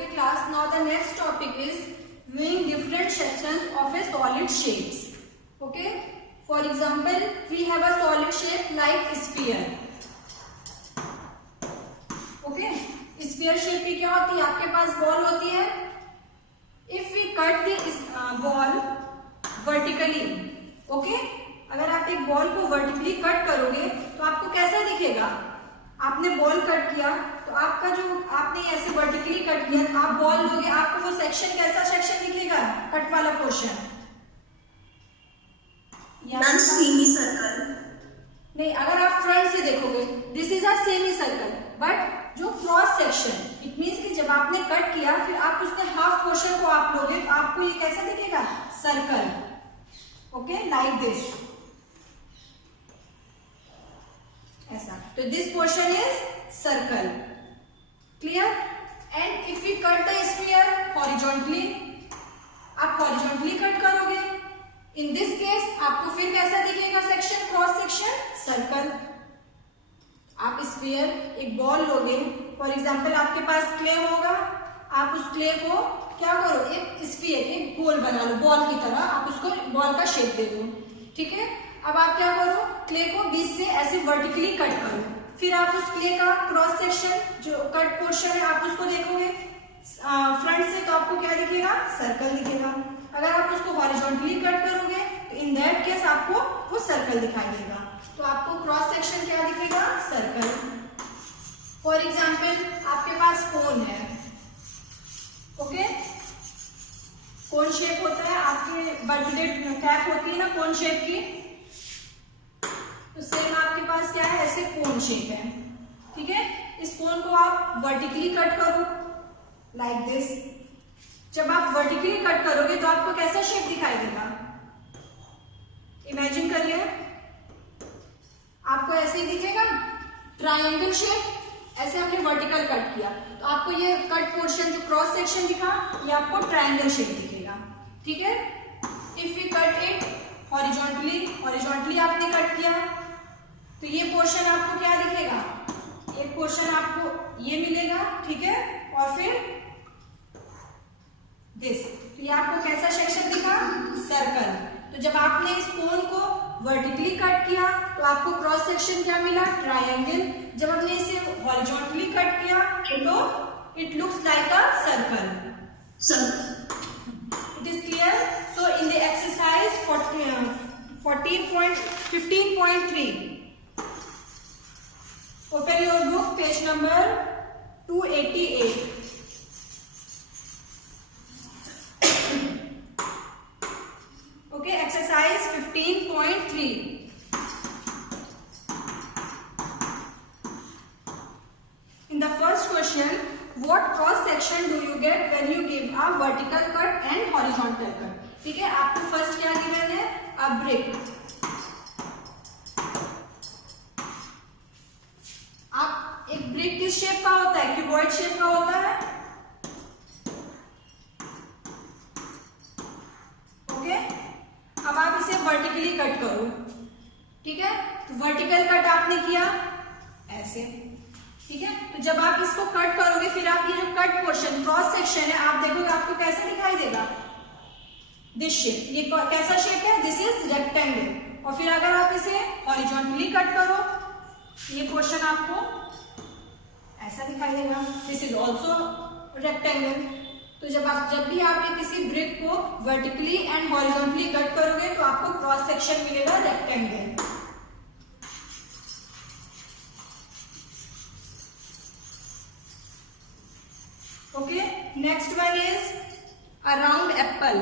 Okay class, now the next topic is viewing different sections of a solid shapes. Okay, for example we have a solid shape like sphere. Okay, sphere shape की क्या होती है, आपके पास ball होती है. If we cut the ball vertically, okay, अगर आप एक बॉल को वर्टिकली कट करोगे तो आपको कैसा दिखेगा. आपने बॉल कट किया तो आपका जो आपने ऐसे वर्टिकली कट किया, आप बॉल लोगे, आपको वो सेक्शन कैसा सेक्शन दिखेगा, कट वाला पोर्शन. सेमी सर्कल नहीं, अगर आप फ्रंट से देखोगे this is a semi circle, but जो क्रॉस सेक्शन इट मींस कि जब आपने कट किया फिर आप उसके हाफ पोर्शन को आप लोगे तो आपको ये कैसा दिखेगा, सर्कल. ओके, लाइक दिस, ऐसा. तो this portion is circle. Clear. And if we cut the sphere horizontally, आप हॉरिजॉन्टली कट करोगे, इन दिस केस आपको फिर कैसा दिखेगा सेक्शन, क्रॉस सेक्शन, सर्कल. आप स्फीयर एक बॉल लोगे, फॉर एग्जांपल आपके पास क्ले होगा, आप उस क्ले को क्या करो, एक स्फीयर एक गोल बना लो बॉल की तरह, आप उसको बॉल का शेप दे दो. ठीक है. अब आप क्या करो, क्ले को बीच से ऐसे वर्टिकली कट करो, फिर आप उस क्ले का क्रॉस सेक्शन जो कट पोर्शन है आप उसको देखोगे फ्रंट से तो आपको क्या दिखेगा, सर्कल दिखेगा. अगर आप उसको हॉरिजॉन्टली कट करोगे तो इन दैट केस आपको वो सर्कल दिखाई देगा. तो आपको क्रॉस सेक्शन क्या दिखेगा, सर्कल. फॉर एग्जाम्पल आपके पास कोन है. ओके, कोन शेप होता है, आपके बर्थडे कैप होती है ना कोन शेप की, तो सेम आपके पास क्या है, ऐसे कोन शेप है. ठीक है. इस कोन को आप वर्टिकली कट करो लाइक दिस. जब आप वर्टिकली कट करोगे तो आपको कैसा शेप दिखाई देगा, इमेजिन करिए, आपको ऐसे ही दिखेगा ट्रायंगल शेप. ऐसे हमने वर्टिकल कट किया तो आपको ये कट पोर्शन जो क्रॉस सेक्शन दिखा ये आपको ट्रायंगल शेप दिखेगा. ठीक है. If we cut it horizontally, horizontally आपने कट किया तो ये पोर्शन आपको क्या दिखेगा, एक पोर्शन आपको ये मिलेगा. ठीक है. और फिर दिस, तो ये आपको कैसा सेक्शन दिखा, सर्कल. तो जब आपने इस कोन को वर्टिकली कट किया तो आपको क्रॉस सेक्शन क्या मिला, ट्रायंगल. जब हमने इसे हॉरिजॉन्टली कट किया तो it looks like a circle. It is clear. So in the exercise 15.3, open your book, page number 288. Okay, exercise 15.3. In the first question, what cross section do you get when you give a vertical cut and horizontal cut? ठीक है. आपको first क्या given है, अ brick. आप एक brick किस shape का होता है, क्यूबॉइड शेप का होता है. ओके. अब आप इसे वर्टिकली कट करो. ठीक है. तो वर्टिकल कट आपने किया ऐसे. ठीक है. तो जब आप इसको कट करोगे फिर आप ये जो कट पोर्शन क्रॉस सेक्शन है आप देखोगे आपको कैसा दिखाई देगा, दिस शेप. ये कैसा शेप है, दिस इज रेक्टेंगल. और फिर अगर आप इसे हॉरिजॉन्टली कट करो ये पोर्शन आपको ऐसा दिखाई देगा, दिस इज ऑल्सो रेक्टेंगल. तो जब भी आप किसी ब्रिक को वर्टिकली एंड हॉरिजॉन्टली कट करोगे तो आपको क्रॉस सेक्शन मिलेगा rectangle. Okay, next one is a round apple.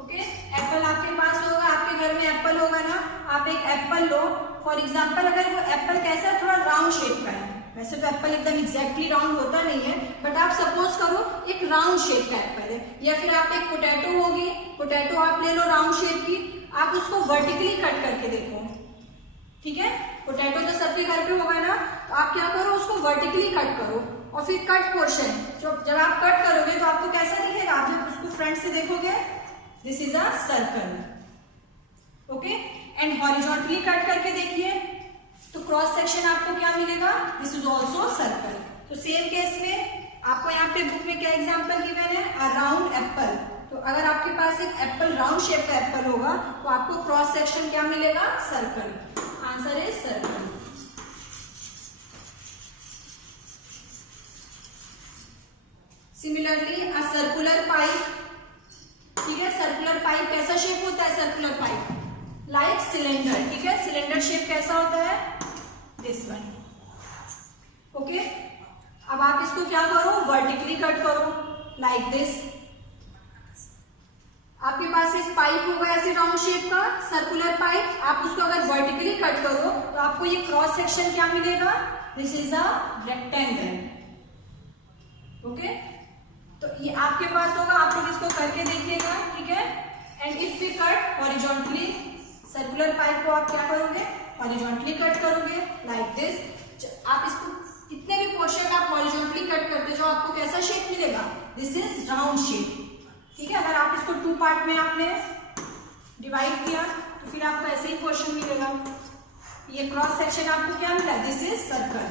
Okay, Apple आपके पास होगा, आपके घर में एप्पल होगा ना. आप एक एप्पल लो, फॉर एग्जांपल अगर वो एप्पल कैसा थोड़ा राउंड शेप का है, वैसे तो एप्पल एकदम एग्जैक्टली राउंड होता नहीं है, बट आप सपोज करो एक राउंड शेप का एप्पल है. या फिर आप एक पोटैटो होगी, पोटैटो आप ले लो राउंड शेप की, आप उसको वर्टिकली कट करके देखो. ठीक है. पोटैटो तो सबके घर पे होगा ना, तो आप क्या करो उसको वर्टिकली कट करो और फिर कट पोर्शन जब आप कट करोगे तो आपको कैसा दिखेगा, आप जब उसको फ्रंट से देखोगे this is a circle. Okay. And horizontally cut करके देखिए तो क्रॉस सेक्शन आपको क्या मिलेगा, दिस इज ऑल्सो सर्कल. तो सेम केस में आपको यहाँ पे बुक में क्या एग्जांपल गिवन है, अ राउंड एप्पल। तो अगर आपके पास एक एप्पल राउंड शेप का एप्पल होगा तो आपको क्रॉस सेक्शन क्या मिलेगा, circle. Answer is circle. Similarly a circular pipe, ठीक है, सर्कुलर पाइप कैसा शेप होता है, सर्कुलर पाइप लाइक सिलेंडर, ठीक है, सिलेंडर शेप कैसा होता है, दिस वन। ओके, अब आप इसको क्या करो, वर्टिकली कट करो लाइक दिस। आपके पास एक पाइप होगा ऐसे राउंड शेप का सर्कुलर पाइप, आप उसको अगर वर्टिकली कट करो तो आपको ये क्रॉस सेक्शन क्या मिलेगा, this is a rectangle. Okay, तो ये आपके पास होगा, आप लोग इसको करके देखिएगा, ठीक है। And if we cut horizontally, circular pipe को आप क्या करोगे, हॉरिजॉन्टली कट करोगे लाइक दिस। आप इसको इतने भी पोर्शन आप हॉरिजॉन्टली कट करते जो आपको कैसा शेप मिलेगा, दिस इज राउंड शेप, ठीक है। अगर आप इसको 2 पार्ट में आपने डिवाइड किया तो फिर आपको ऐसे ही पोर्शन मिलेगा। ये क्रॉस सेक्शन आपको क्या मिला, this is circle.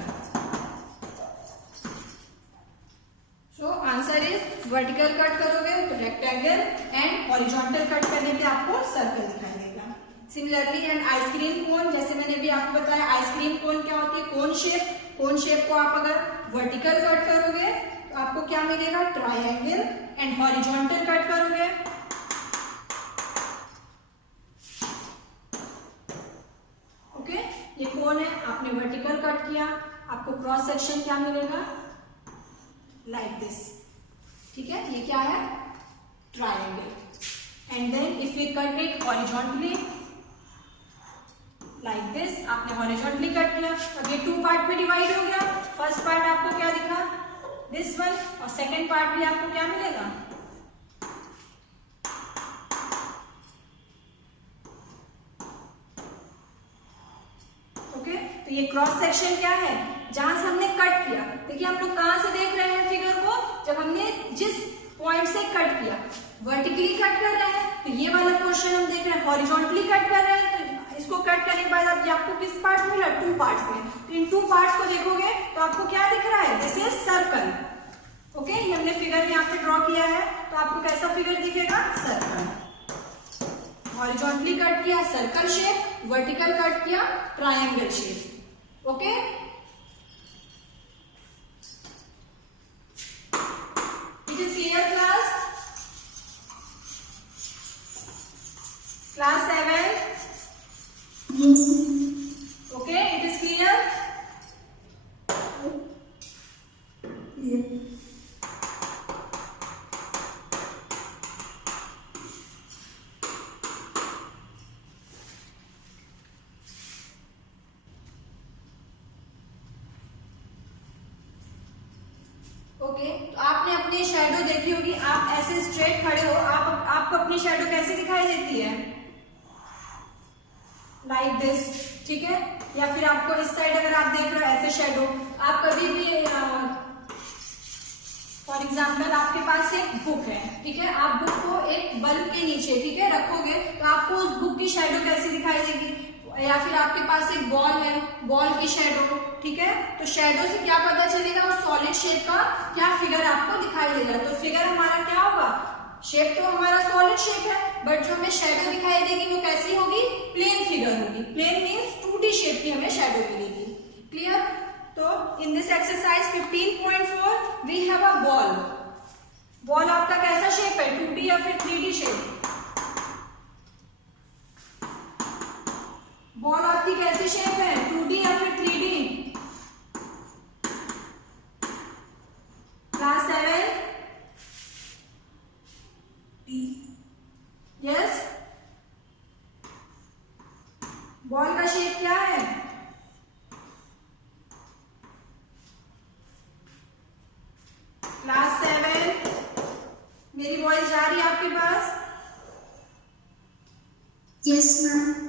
So answer is vertical cut करोगे तो रेक्टेंगल एंड हॉरिजॉन्टल कट करने पे आपको सर्कल दिखाई देगा। सिमिलरली एंड आइसक्रीम कोन, जैसे मैंने भी आपको बताया आइसक्रीम कोन क्या होती है, कोन शेप। कोन शेप को आप अगर वर्टिकल कट करोगे तो आपको क्या मिलेगा, ट्रायंगल। एंड हॉरिजॉन्टल कट करोगे ओके, ये कोन है, आपने वर्टिकल कट किया, आपको क्रॉस सेक्शन क्या मिलेगा, लाइक दिस, ठीक है, ये क्या है, triangle. And then if we cut it horizontally like this, आपने हॉरिजॉन्टली कट किया, अब ये 2 पार्ट में डिवाइड हो गया। फर्स्ट पार्ट आपको क्या दिखा, दिस वन, और सेकेंड पार्ट भी आपको क्या मिलेगा, ओके। तो ये क्रॉस सेक्शन क्या है, जहां से हमने कट किया। देखिए हम लोग कहां से देख रहे हैं फिगर को, जब हमने जिस पॉइंट से कट किया, वर्टिकली कट कर रहे हैं तो ये वाला पोर्शन हम देख रहे हैं, हॉरिजॉन्टली कट कर रहे हैं तो इसको कट करने के बाद आपको किस पार्ट में मिला, 2 पार्ट्स में। तो इन 2 पार्ट्स को देखोगे तो आपको क्या दिख रहा है, दिस इज सर्कल। ओके, ये हमने फिगर यहाँ पे ड्रॉ किया है, तो आपको कैसा फिगर दिखेगा, सर्कल। हॉरिजॉन्टली कट किया सर्कल शेप, वर्टिकल कट किया triangle shape. Okay, it is clear class, class 7। Yes. Okay, it is clear? Yes. Okay, तो आपने अपनी शैडो देखी होगी, आप ऐसे स्ट्रेट खड़े हो, आपको अपनी शैडो कैसे दिखाई देती है, लाइक दिस, ठीक है। या फिर आपको इस साइड अगर आप देख रहे हो ऐसे शैडो, आप कभी भी फॉर एग्जाम्पल आपके पास एक बुक है, ठीक है, आप बुक को एक बल्ब के नीचे, ठीक है, रखोगे तो आपको उस बुक की शैडो कैसी दिखाई देगी। या फिर आपके पास एक बॉल है, बॉल की शैडो, ठीक है, तो शैडो से क्या पता चलेगा, उस सॉलिड शेप का क्या फिगर आपको दिखाई देगा। तो फिगर हमारा क्या होगा, शेप तो हमारा सॉलिड शेप है, बट जो हमें शैडो दिखाई देगी वो कैसी होगी, प्लेन फिगर होगी। प्लेन मीन्स 2D शेप की हमें शैडो मिलेगी। क्लियर? तो in this exercise 15.4 we have a ball. Ball आपका कैसा शेप है, 2D या फिर 3D शेप। बॉल आपकी कैसी शेप है, 2D या फिर 3D। क्लास 7 यस, बॉल का शेप क्या है, क्लास 7 मेरी वॉइस जा रही है आपके पास? Yes, ma'am.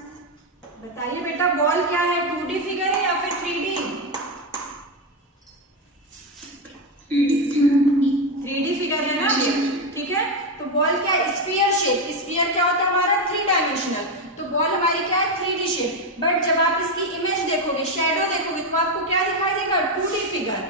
बताइए बेटा, बॉल क्या है, 2D फिगर है या फिर 3D? 3D फिगर है ना, ठीक है। तो बॉल क्या है, स्फीयर शेप। स्फीयर क्या होता है हमारा, 3 डायमेंशनल। तो बॉल हमारी क्या है, 3D शेप। बट जब आप इसकी इमेज देखोगे, शैडो देखोगे, तो आपको क्या दिखाई देगा, 2D फिगर।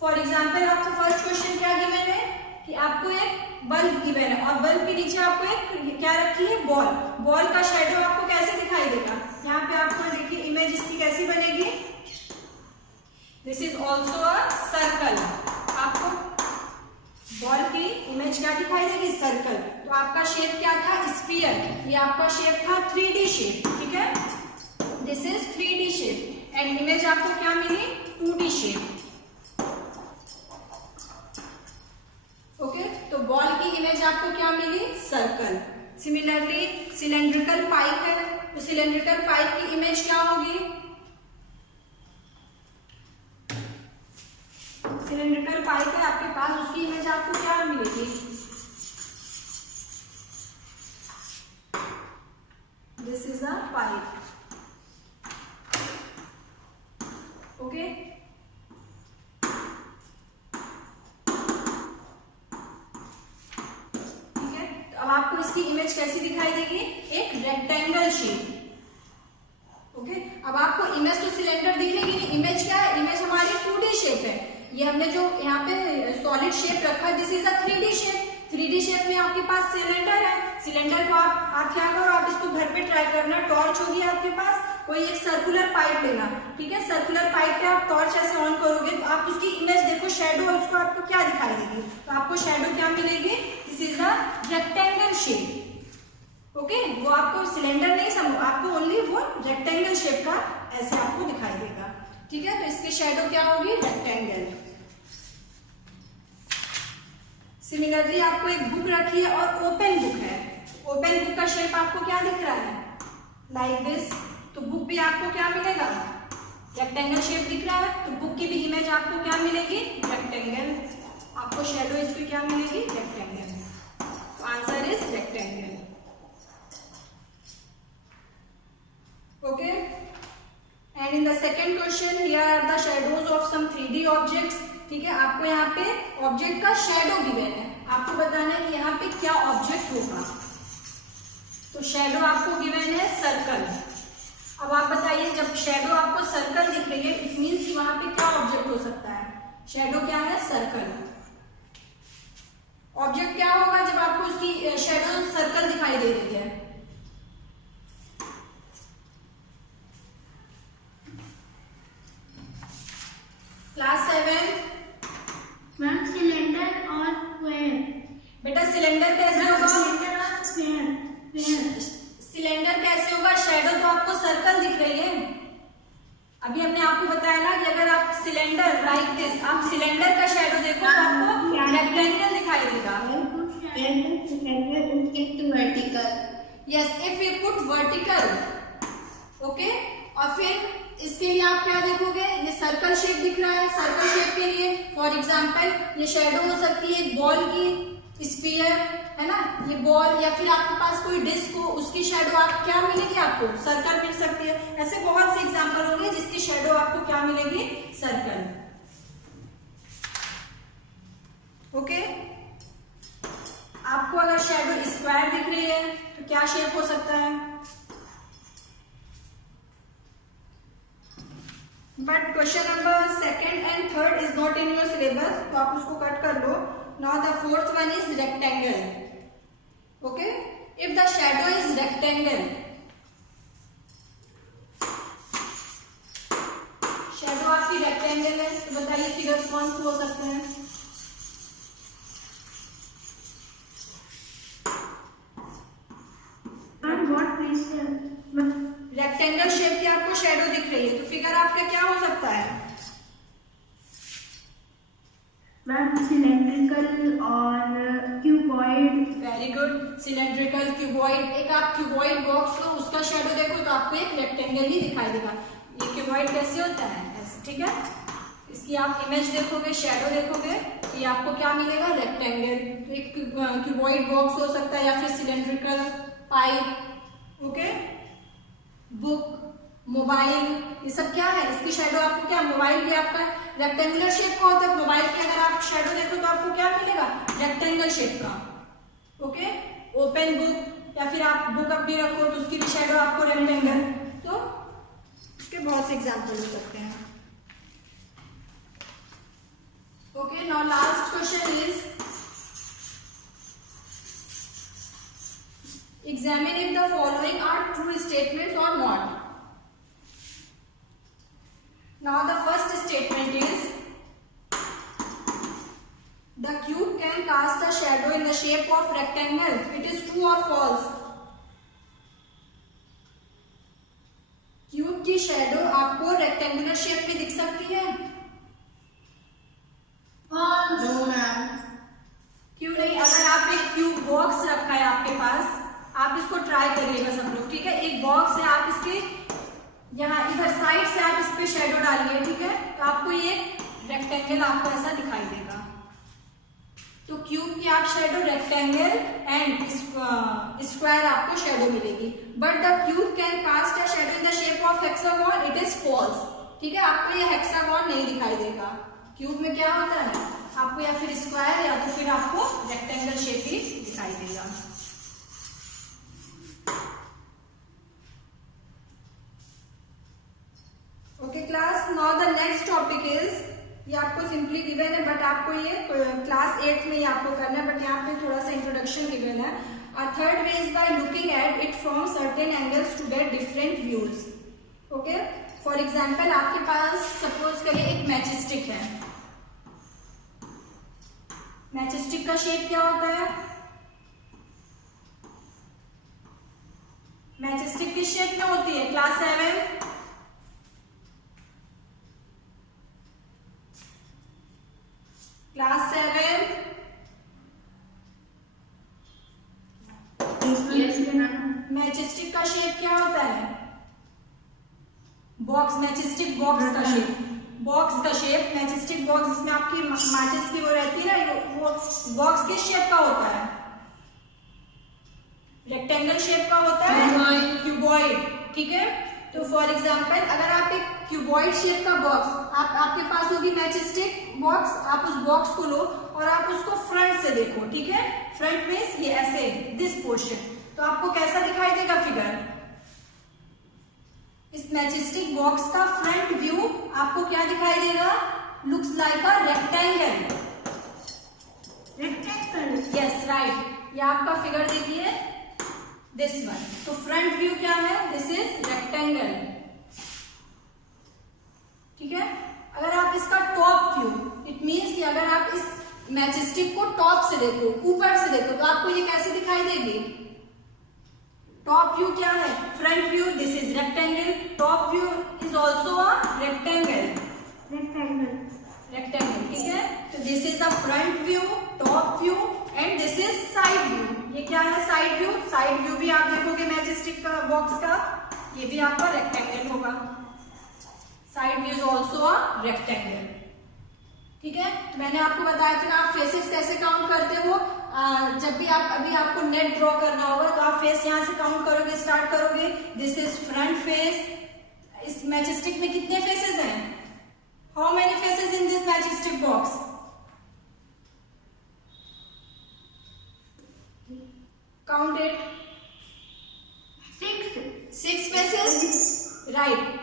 फॉर एग्जाम्पल आपको फर्स्ट क्वेश्चन क्या गिवन है कि आपको एक बल्ब गिवन है और बल्ब के नीचे आपको एक क्या रखी है, बॉल। बॉल का शेडो आपको कैसे दिखाई देगा, यहाँ पे आपको देखिए इमेज इसकी कैसी बनेगी, this is also a circle. आपको बॉल की इमेज क्या दिखाई देगी, सर्कल। तो आपका शेप क्या था, स्फीयर। ये आपका शेप था 3D शेप, ठीक है, this is 3D shape and image आपको क्या मिली, 2D शेप। ओके, तो बॉल की इमेज आपको क्या मिली, सर्कल। सिमिलरली सिलेंड्रिकल पाइप है, तो सिलेंड्रिकल पाइप की इमेज क्या होगी, सिलेंड्रिकल पाइप है आपके पास, उसकी इमेज आपको क्या मिलेगी, this is a pipe. Okay, अब आपको इसकी इमेज कैसी दिखाई देगी, एक रेक्टेंगल शेप। ओके, अब आपको इमेज तो सिलेंडर दिखेगी नहीं, इमेज क्या है, इमेज हमारी 2D शेप है। ये हमने जो यहाँ पे सॉलिड शेप रखा है, this is a 3D shape. 3D shape में आपके पास सिलेंडर है, सिलेंडर को आप क्या करो, आप इसको घर पे ट्राई करना, टॉर्च होगी आपके पास, कोई एक सर्कुलर पाइप लेना, ठीक है, सर्कुलर पाइप पे आप टॉर्च ऐसे ऑन करोगे तो आप उसकी इमेज देखो, शेडो उसको आपको क्या दिखाई देगी, तो आपको शेडो क्या मिलेगी, this is a rectangle shape. Okay, वो आपको सिलेंडर नहीं समझ, आपको ओनली वो रेक्टेंगल शेप का ऐसे आपको दिखाई देगा, ठीक है, तो इसकी शेडो क्या होगी, रेक्टेंगल। सिमिलरली आपको एक बुक रखी है और ओपन बुक है, ओपन बुक का शेप आपको क्या दिख रहा है, लाइक दिस, तो बुक भी आपको क्या मिलेगा, रेक्टेंगल शेप दिख रहा है, तो बुक की भी इमेज आपको क्या मिलेगी, रेक्टेंगल। आपको शेडो इसकी क्या मिलेगी, रेक्टेंगल। तो answer is rectangle. Okay, and in the second question here are the shadows of some 3D objects. ठीक है, आपको यहाँ पे ऑब्जेक्ट का शेडो गिवन है, आपको बताना है कि यहाँ पे क्या ऑब्जेक्ट होगा। तो शेडो आपको गिवन है सर्कल। अब आप बताइए, जब शेडो आपको सर्कल दिख रही है, इट मीन्स कि वहां पे क्या ऑब्जेक्ट हो सकता है, शेडो क्या है, सर्कल। ऑब्जेक्ट क्या होगा जब आपको उसकी शेडो सर्कल दिखाई दे रही है, क्लास 7 मैम सिलेंडर और स्क्वायर। बेटा सिलेंडर कैसे होगा, सिलेंडर और स्क्वायर। सिलेंडर कैसे होगा, शेडो तो आपको सर्कल दिख रही है। अभी हमने आपको बताया ना कि अगर आप सिलेंडर लाइक दिस, आप सिलेंडर का शेडो देखो तो आपको रेक्टेंगल दिखाई देगा। Yes, if we put vertical, okay, और फिर इसके लिए आप क्या देखोगे, ये सर्कल शेप दिख रहा है, सर्कल शेप के लिए फॉर एग्जांपल ये शेडो हो सकती है बॉल की, स्फीयर है ना, ये बॉल, या फिर आपके पास कोई डिस्क हो, उसकी शेडो आप क्या मिलेगी, आपको सर्कल मिल सकती है। ऐसे बहुत से एग्जांपल होंगे जिसकी शेडो आपको क्या मिलेगी, सर्कल। ओके, आपको अगर शेडो स्क्वायर दिख रही है तो क्या शेप हो सकता है, but question number second and third is not in your syllabus, तो आप उसको कट कर लो। Now the fourth one is rectangle. Okay, if the shadow is rectangle, shadow आपकी rectangle है, तो बताइए फिगर्स कौन से हो सकते हैं। रेक्टेंगल शेप की आपको शेडो दिख रही है, तो फिगर आपका क्या हो सकता है, मैम सिलेंड्रिकल और cuboid. Very good, cylindrical, cuboid. एक आप क्यूबॉइड बॉक्स लो, उसका शेडो देखो तो आपको एक रेक्टेंगल ही दिखाई देगा। ये क्यूबॉइड कैसे होता है, ऐसे, ठीक है, इसकी आप इमेज देखोगे, शेडो देखोगे, तो ये आपको क्या मिलेगा, रेक्टेंगल। एक क्यूबॉइड बॉक्स हो सकता है या फिर cylindrical pipe. Okay, book, mobile, ये सब क्या है, इसकी शेडो आपको क्या, मोबाइल भी आपका रेक्टेंगुलर शेप का होता है, मोबाइल की अगर आप शेडो देखो तो आपको क्या मिलेगा, रेक्टेंगल शेप का। ओके, ओपन बुक, या फिर आप बुक अप भी रखो तो उसकी भी शेडो आपको रेक्टेंगल। तो इसके बहुत से एग्जांपल हो सकते हैं। Question is examine if the following are true statements or not. Now the first statement is the cube can cast a shadow in the shape of rectangle. It is true or false? Cube की shadow आपको rectangular shape में दिख सकती है? false, no ma'am, क्यों नहीं? अगर आप एक क्यूब बॉक्स रखा है आपके पास, आप इसको ट्राई करिएगा सब लोग, ठीक है? एक बॉक्स है, आप इसके यहाँ इधर साइड से आप इस पे शेडो डालिए, ठीक है? तो आपको ये रेक्टेंगल आपको ऐसा दिखाई देगा। तो क्यूब की आप शेडो रेक्टेंगल एंड स्क्वायर आपको शेडो मिलेगी। But the cube can cast a shadow in the shape of hexagon, it is false, ठीक है? आपको ये हेक्सागोन नहीं दिखाई देगा। क्यूब में क्या होता है, आपको या फिर स्क्वायर या तो फिर आपको रेक्टेंगल शेप ही दिखाई देगा। Okay class, now the next topic is, ये आपको सिंपली गिवन है बट आपको ये क्लास 8 में ही आपको करना है, बट यहाँ पे थोड़ा सा इंट्रोडक्शन गिवन है। A third way is by looking at it from certain angles to get different views. Okay, for example आपके पास सपोज करिए एक मैचस्टिक है। मैचस्टिक का शेप क्या होता है? मैचस्टिक किस शेप में होती है? Class 7 class 7 yes ma'am, matchstick का शेप क्या होता है? बॉक्स, मैचस्टिक बॉक्स का शेप, बॉक्स का शेप, मैचस्टिक बॉक्स जिसमें आपकी मैचेस की वो रहती है ना, वो बॉक्स किस शेप का होता है? रेक्टेंगल शेप का होता है, क्यूबॉइड, ठीक है? तो फॉर एग्जांपल अगर आप एक क्यूबॉइड शेप का बॉक्स, आपके पास होगी मैचस्टिक बॉक्स, आप उस बॉक्स को लो और आप उसको फ्रंट से देखो, ठीक है? फ्रंट मींस ये ऐसे, दिस पोर्शन, तो आपको कैसा दिखाई देगा फिगर? इस मैचस्टिक बॉक्स का फ्रंट व्यू आपको क्या दिखाई देगा? Looks like a rectangle. rectangle, yes right, ये आपका फिगर देखिए, दिस वन। तो फ्रंट व्यू क्या है? दिस इज रेक्टेंगल, ठीक है? अगर आप इसका टॉप व्यू, इट मींस कि अगर आप इस मैचस्टिक को टॉप से देखो, ऊपर से देखो, तो आपको ये कैसे दिखाई देगी? टॉप व्यू क्या है? Front view, this is rectangle, top view is also a rectangle, rectangle, ठीक है? तो this is the front view, top view and this is side view. ये क्या है? Side view. साइड व्यू भी आप देखोगे मैचस्टिक का बॉक्स का, ये भी आपका रेक्टेंगल होगा। Side view is also a rectangle, ठीक है? तो मैंने आपको बताया था ना, आप फेसेस कैसे काउंट करते हो? जब भी आप अभी आपको नेट ड्रॉ करना होगा तो आप फेस यहाँ से काउंट करोगे, स्टार्ट करोगे, दिस इज फ्रंट फेस। इस मैचस्टिक में कितने फेसेस हैं? How many faces in this matchstick box? Count it. 6 faces, right.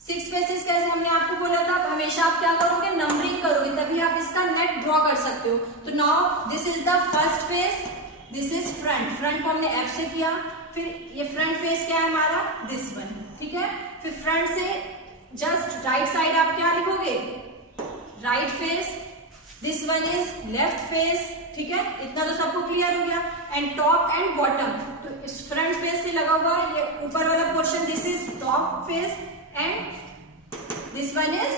6 faces कैसे? हमने आपको बोला था हमेशा आप क्या करोगे? नंबरिंग करोगे, तभी आप इसका नेट ड्रॉ कर सकते हो। तो now this is the first face, this is front. Front को हमने एफ से किया, फिर ये फ्रंट फेस क्या है हमारा? दिस वन, ठीक है? फिर फ्रंट से जस्ट राइट साइड आप क्या लिखोगे? Right face. This one is left face, ठीक है? इतना तो सबको क्लियर हो गया। एंड टॉप एंड बॉटम, तो इस फ्रंट फेस से लगा हुआ ये ऊपर वाला portion, this is top face and this one is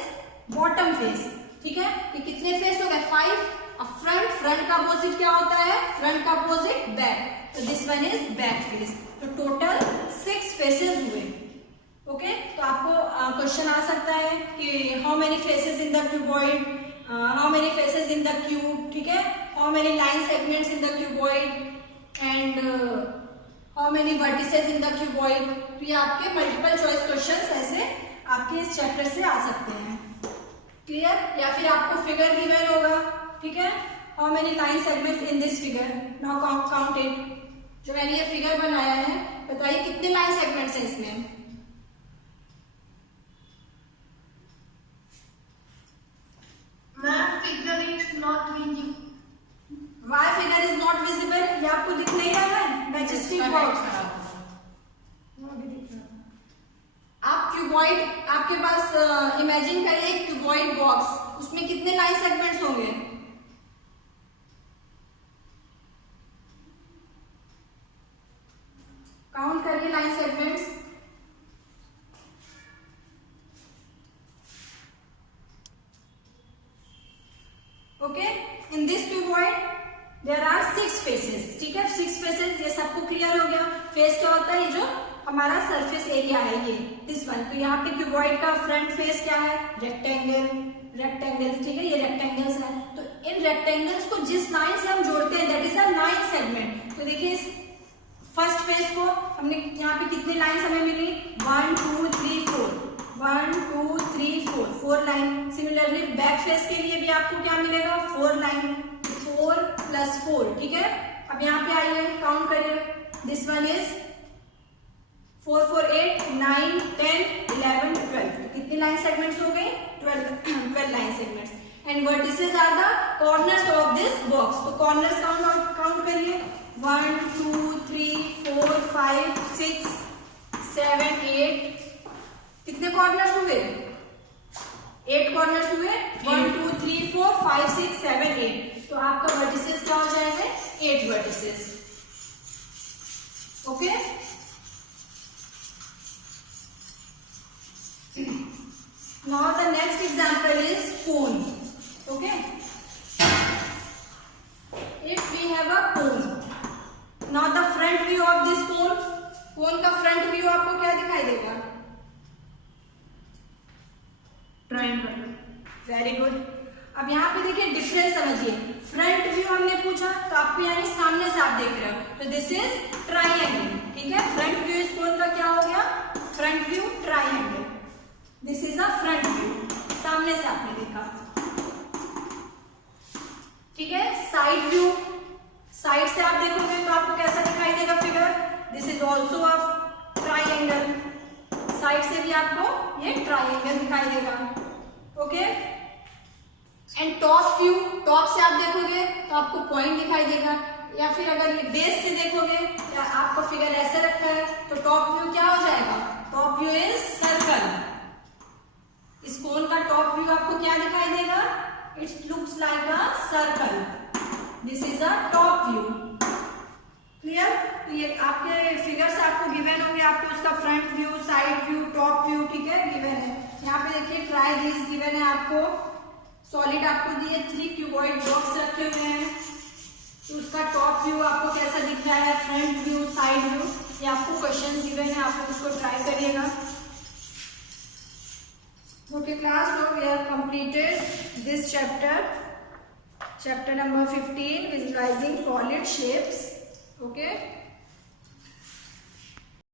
bottom face, ठीक है? ये कितने फेस हो गए? 5। अब फ्रंट का अपोजिट क्या होता है? फ्रंट का अपोजिट बैक, तो this one is back face. तो टोटल 6 फेसेस हुए। ओके, तो आपको क्वेश्चन आ सकता है कि how many faces in the cuboid, how many faces in the cube, ठीक है? How many line segments in the cuboid and how many vertices in the cuboid. तो ये आपके मल्टीपल चॉइस क्वेश्चंस ऐसे आपके इस चैप्टर से आ सकते हैं। क्लियर? या फिर आपको फिगर गिवन होगा, ठीक है? How many line segments in this figure, now count it. जो मैंने ये फिगर बनाया है, बताइए कितने लाइन सेगमेंट्स हैं इसमें? Ma'am figure is not visible. Why figure is not visible? ये आपको दिख नहीं रहा है? Majestic box. आप क्यूबॉइड, आपके पास इमेजिन करिए एक क्यूबॉइड बॉक्स, उसमें कितने लाइन सेगमेंट्स होंगे? काउंट करिए line segments. Okay, in this cuboid there are 6 faces. ठीक है, 6 फेसेस, ये सबको क्लियर हो गया। फेस क्या होता है? ये जो हमारा सरफेस एरिया है, ये दिस वन। तो यहाँ पे क्यूबॉइड का फ्रंट फेस क्या है? Rectangle, rectangles. ठीक है, ये रेक्टेंगल्स है। तो इन रेक्टेंगल्स को जिस लाइन से हम जोड़ते हैं that is a line segment. तो देखिए इस फर्स्ट फेस को हमने यहाँ पे कितनी लाइन्स हमें मिली? 1 2 3 4, 1 2 3 4, 4 लाइन। सिमिलरली बैक फेस के लिए भी आपको क्या मिलेगा? 4 लाइन, 4 + 4। ठीक है, अब यहाँ पे आइए, काउंट करिए। This one is 4 4 8 9 10 11 12। कितनी लाइन सेगमेंट्स हो गई? 12 line segments. And vertices are the corners of this box. तो कॉर्नर्स काउंट करिए। 1 2 3 4 5 6 7 8। कितने कॉर्नर्स हुए? 8 कॉर्नर्स हुए। 1 2 3 4 5 6 7 8। तो आपका वर्टिसेस क्या हो जाएंगे? 8 vertices. Okay, now the next example is cone. Okay, if we have a cone, now the front view of this cone का front view आपको क्या दिखाई देगा? Triangle. Very good. अब यहाँ पे देखिए डिफरेंस समझिए। फ्रंट व्यू हमने पूछा तो आपको यानी सामने से आप देख रहे हो, तो दिस इज ट्राइंगल। ठीक है, फ्रंट व्यू इस कोन का क्या हो गया? Front view triangle. This is a front view, सामने से आपने देखा। ठीक है, साइड व्यू, साइड से आप देखोगे तो आपको कैसा दिखाई देगा figure? This is also a triangle. Side से भी आपको ये ट्राइंगल दिखाई देगा। Okay, and top view, top से आप देखोगे तो आपको पॉइंट दिखाई देगा, या फिर अगर ये बेस से देखोगे या आपका फिगर ऐसे रखा है तो टॉप व्यू क्या हो जाएगा? Top view is circle. इस कोन का टॉप व्यू आपको क्या दिखाई देगा? It looks like a circle. This is a top view. Clear? तो ये आपके फिगर्स आपको गिवन होंगे, आपको उसका front view, side view, top view, ठीक है, गिवन है। यहाँ पे देखिए ट्राई दिस गिवन है आपको। सॉलिड आपको दिए 3 क्यूबॉइड बॉक्स रखे हुए हैं, तो उसका टॉप व्यू आपको कैसा दिख रहा है, फ्रंट व्यू, साइड व्यू, ये आपको क्वेश्चन गिवन है, आप उसको ट्राई करिएगा। Okay class, so we have completed this chapter number 15, visualizing solid shapes. Okay.